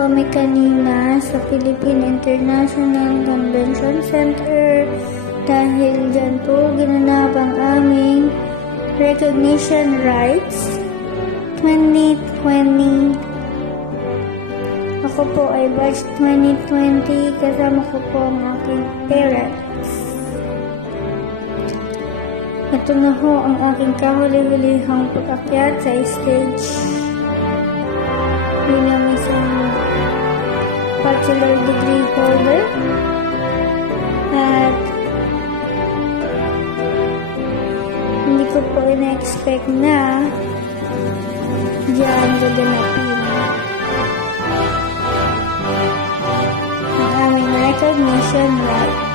kami kanina sa Philippine International Convention Center dahil dyan po ginanap ang aming Recognition Rights 2020. Ako po ay batch 2020, kasama ko po ang aking parents. Ito na ho ang aking kahuli-hulihang pag-akyat sa stage bilang isang bachelor degree holder. At hindi ko po ina-expect na diyan gaganapin ang aming recognition right.